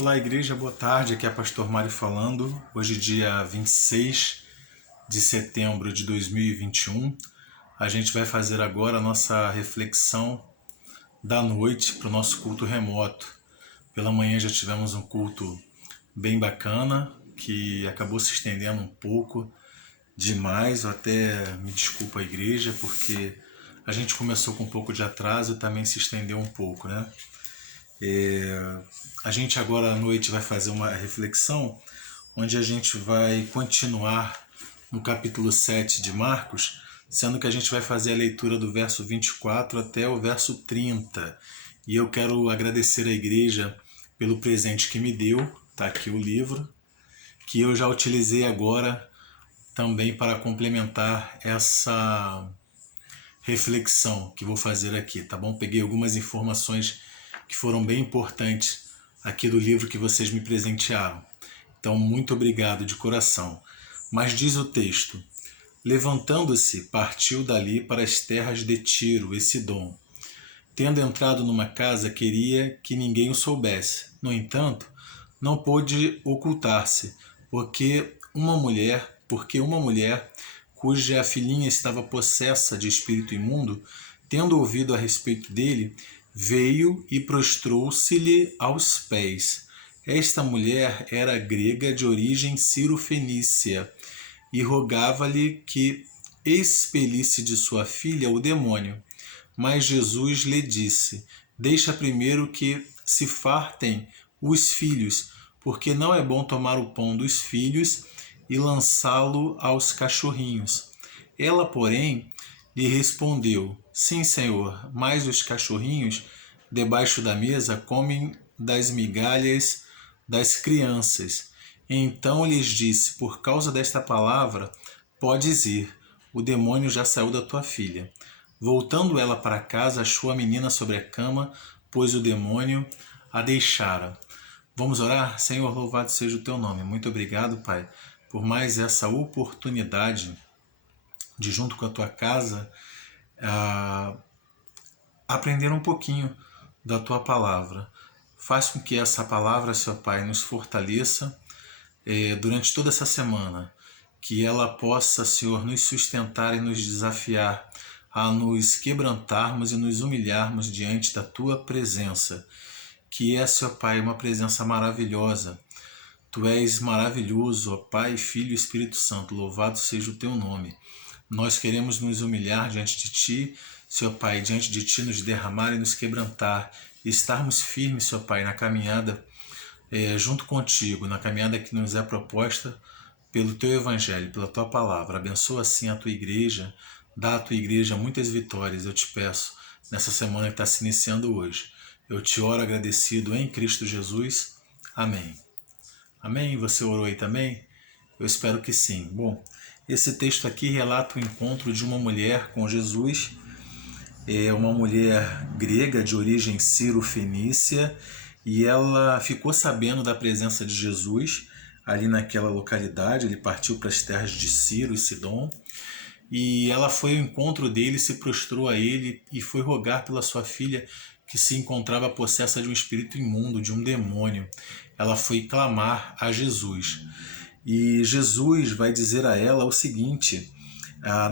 Olá, igreja, boa tarde. Aqui é o pastor Mário falando. Hoje, dia 26 de setembro de 2021, a gente vai fazer agora a nossa reflexão da noite para o nosso culto remoto. Pela manhã já tivemos um culto bem bacana, que acabou se estendendo um pouco demais. Eu até me desculpo a igreja, porque a gente começou com um pouco de atraso e também se estendeu um pouco, né? A gente agora à noite vai fazer uma reflexão onde a gente vai continuar no capítulo 7 de Marcos, sendo que a gente vai fazer a leitura do verso 24 até o verso 30. E eu quero agradecer à igreja pelo presente que me deu, tá aqui o livro, que eu já utilizei agora também para complementar essa reflexão que vou fazer aqui, tá bom? Peguei algumas informações que foram bem importantes aqui do livro que vocês me presentearam. Então, muito obrigado de coração. Mas diz o texto: levantando-se, partiu dali para as terras de Tiro e Sidom. Tendo entrado numa casa, queria que ninguém o soubesse. No entanto, não pôde ocultar-se, porque uma mulher cuja filhinha estava possessa de espírito imundo, tendo ouvido a respeito dele, veio e prostrou-se-lhe aos pés. Esta mulher era grega de origem ciro-fenícia e rogava-lhe que expelisse de sua filha o demônio. Mas Jesus lhe disse: deixa primeiro que se fartem os filhos, porque não é bom tomar o pão dos filhos e lançá-lo aos cachorrinhos. Ela, porém, lhe respondeu: sim, Senhor, mas os cachorrinhos debaixo da mesa comem das migalhas das crianças. Então lhes disse: por causa desta palavra, podes ir, o demônio já saiu da tua filha. Voltando ela para casa, achou a menina sobre a cama, pois o demônio a deixara. Vamos orar? Senhor, louvado seja o teu nome. Muito obrigado, Pai, por mais essa oportunidade de, junto com a tua casa, aprender um pouquinho da tua palavra. Faz com que essa palavra, Senhor Pai, nos fortaleça durante toda essa semana, que ela possa, Senhor, nos sustentar e nos desafiar a nos quebrantarmos e nos humilharmos diante da tua presença, que é, Senhor Pai, uma presença maravilhosa. Tu és maravilhoso, ó Pai, Filho e Espírito Santo, louvado seja o teu nome. Nós queremos nos humilhar diante de Ti, Senhor Pai, diante de Ti nos derramar e nos quebrantar, e estarmos firmes, Senhor Pai, na caminhada junto contigo, na caminhada que nos é proposta pelo Teu Evangelho, pela Tua Palavra. Abençoa assim a Tua igreja, dá à Tua igreja muitas vitórias, eu te peço, nessa semana que está se iniciando hoje. Eu te oro agradecido em Cristo Jesus. Amém. Amém? Você orou aí também? Eu espero que sim. Bom, esse texto aqui relata o encontro de uma mulher com Jesus. É uma mulher grega de origem ciro-fenícia, e ela ficou sabendo da presença de Jesus ali naquela localidade. Ele partiu para as terras de Ciro e Sidom, e ela foi ao encontro dele, se prostrou a ele e foi rogar pela sua filha, que se encontrava possessa de um espírito imundo, de um demônio. Ela foi clamar a Jesus. E Jesus vai dizer a ela o seguinte,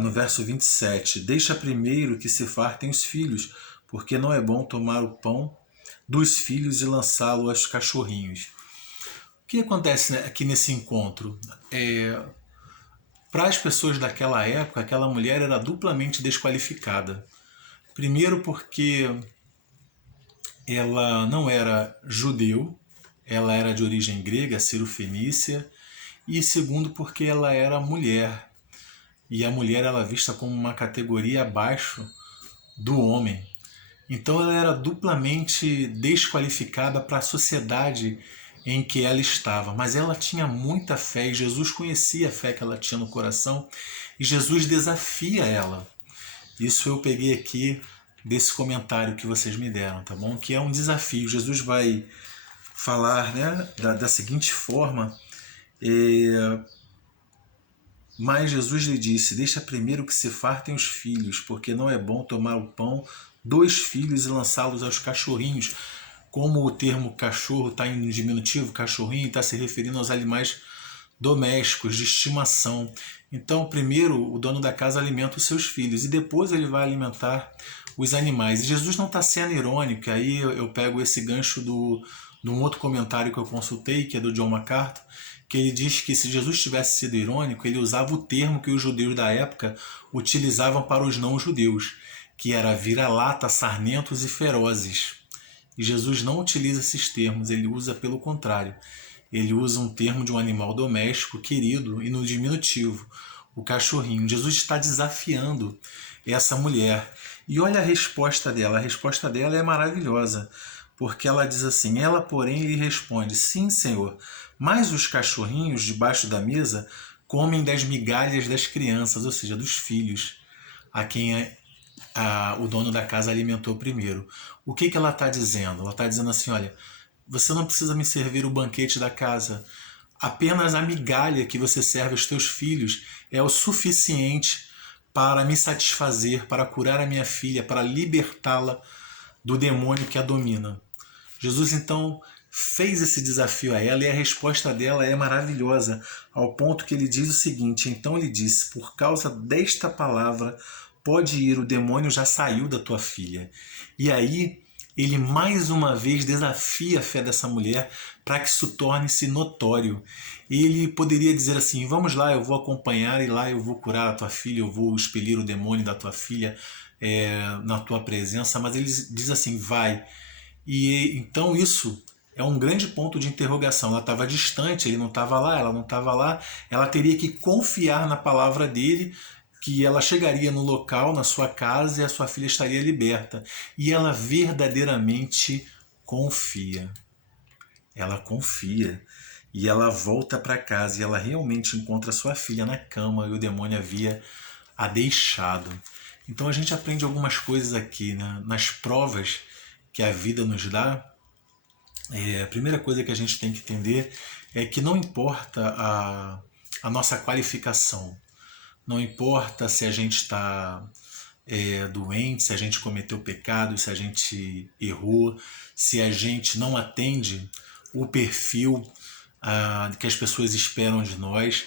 no verso 27, deixa primeiro que se fartem os filhos, porque não é bom tomar o pão dos filhos e lançá-lo aos cachorrinhos. O que acontece aqui nesse encontro? Para as pessoas daquela época, aquela mulher era duplamente desqualificada. Primeiro porque ela não era judeu, ela era de origem grega, ciro-fenícia, e segundo porque ela era mulher. E a mulher era vista como uma categoria abaixo do homem. Então ela era duplamente desqualificada para a sociedade em que ela estava. Mas ela tinha muita fé e Jesus conhecia a fé que ela tinha no coração, e Jesus desafia ela. Isso eu peguei aqui desse comentário que vocês me deram, tá bom? Que é um desafio. Jesus vai falar, né, da seguinte forma: mas Jesus lhe disse, deixa primeiro que se fartem os filhos, porque não é bom tomar o pão dos filhos e lançá-los aos cachorrinhos. como o termo cachorro está em diminutivo, cachorrinho, está se referindo aos animais domésticos, de estimação. Então, primeiro, o dono da casa alimenta os seus filhos e depois ele vai alimentar os animais. E Jesus não está sendo irônico, aí eu pego esse gancho de um outro comentário que eu consultei, que é do John MacArthur, que ele diz que se Jesus tivesse sido irônico, ele usava o termo que os judeus da época utilizavam para os não-judeus, que era vira-lata, sarmentos e ferozes. E Jesus não utiliza esses termos, ele usa pelo contrário. Ele usa um termo de um animal doméstico, querido, e no diminutivo, o cachorrinho. Jesus está desafiando essa mulher. E olha a resposta dela. A resposta dela é maravilhosa, porque ela diz assim: ela, porém, lhe responde: sim, Senhor, mas os cachorrinhos debaixo da mesa comem das migalhas das crianças, ou seja, dos filhos, a quem o dono da casa alimentou primeiro. O que ela está dizendo? Ela está dizendo assim: olha, você não precisa me servir o banquete da casa. Apenas a migalha que você serve aos teus filhos é o suficiente para me satisfazer, para curar a minha filha, para libertá-la do demônio que a domina. Jesus então fez esse desafio a ela e a resposta dela é maravilhosa, ao ponto que ele diz o seguinte: então ele disse, por causa desta palavra pode ir, o demônio já saiu da tua filha. E aí ele mais uma vez desafia a fé dessa mulher para que isso torne-se notório. Ele poderia dizer assim: vamos lá, eu vou acompanhar e lá eu vou curar a tua filha, eu vou expelir o demônio da tua filha na tua presença, mas ele diz assim: vai. E então isso é um grande ponto de interrogação. Ela estava distante, ele não estava lá, ela não estava lá. Ela teria que confiar na palavra dele, que ela chegaria no local, na sua casa, e a sua filha estaria liberta. E ela verdadeiramente confia. Ela confia. E ela volta para casa e ela realmente encontra a sua filha na cama e o demônio havia a deixado. Então a gente aprende algumas coisas aqui, né? Nas provas que a vida nos dá. A primeira coisa que a gente tem que entender é que não importa a nossa qualificação, não importa se a gente está doente, se a gente cometeu pecado, se a gente errou, se a gente não atende o perfil que as pessoas esperam de nós.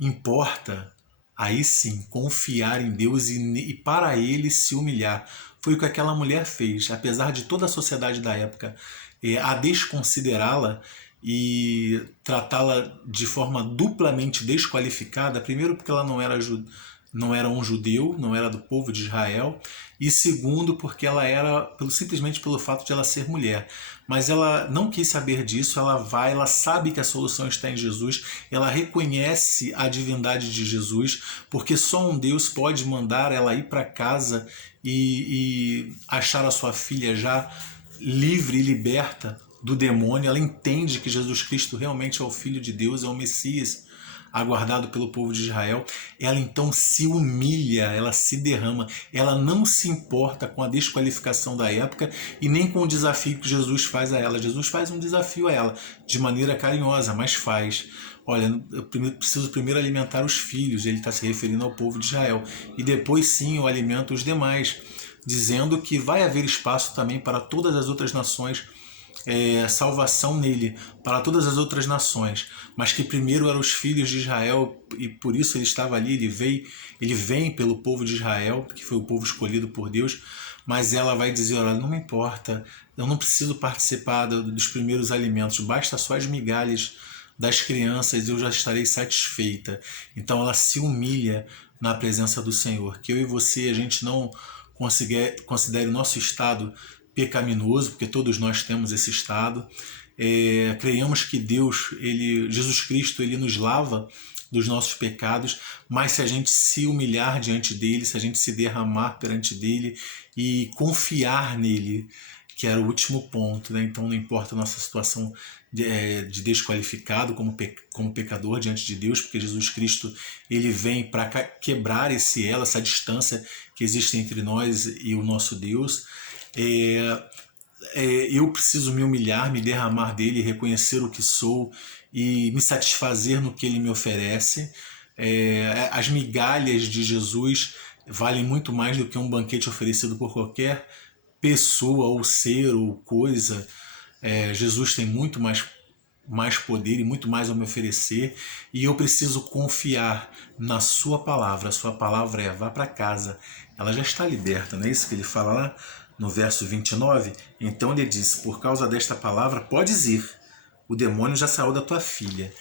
Importa, aí sim, confiar em Deus e para Ele se humilhar. Foi o que aquela mulher fez, apesar de toda a sociedade da época a desconsiderá-la e tratá-la de forma duplamente desqualificada. Primeiro porque ela não era um judeu, não era do povo de Israel, e segundo porque ela era simplesmente pelo fato de ela ser mulher. Mas ela não quis saber disso, ela sabe que a solução está em Jesus, ela reconhece a divindade de Jesus, porque só um Deus pode mandar ela ir para casa e achar a sua filha já livre e liberta do demônio. Ela entende que Jesus Cristo realmente é o Filho de Deus, é o Messias aguardado pelo povo de Israel. Ela então se humilha, ela se derrama, ela não se importa com a desqualificação da época e nem com o desafio que Jesus faz a ela. Jesus faz um desafio a ela de maneira carinhosa, mas faz. Olha, eu preciso primeiro alimentar os filhos, ele está se referindo ao povo de Israel, e depois sim eu alimento os demais, dizendo que vai haver espaço também para todas as outras nações, salvação nele para todas as outras nações, mas que primeiro eram os filhos de Israel e por isso ele estava ali, ele vem pelo povo de Israel, que foi o povo escolhido por Deus. Mas ela vai dizer: olha, não me importa, eu não preciso participar dos primeiros alimentos, basta só as migalhas das crianças e eu já estarei satisfeita. Então ela se humilha na presença do Senhor. Que eu e você, a gente não considere o nosso estado pecaminoso, porque todos nós temos esse estado. Creiamos que Jesus Cristo, ele nos lava dos nossos pecados, mas se a gente se humilhar diante dele, se a gente se derramar perante dele e confiar nele, que era o último ponto, né? Então não importa a nossa situação de desqualificado como pecador diante de Deus, porque Jesus Cristo ele vem para quebrar esse elo, essa distância que existe entre nós e o nosso Deus. Eu preciso me humilhar, me derramar dele, reconhecer o que sou e me satisfazer no que ele me oferece. As migalhas de Jesus valem muito mais do que um banquete oferecido por qualquer pessoa ou ser ou coisa. Jesus tem muito mais poder e muito mais a me oferecer, e eu preciso confiar na sua palavra. A sua palavra é: vá para casa, ela já está liberta, não é isso que ele fala lá no verso 29? Então ele diz: por causa desta palavra podes ir, o demônio já saiu da tua filha.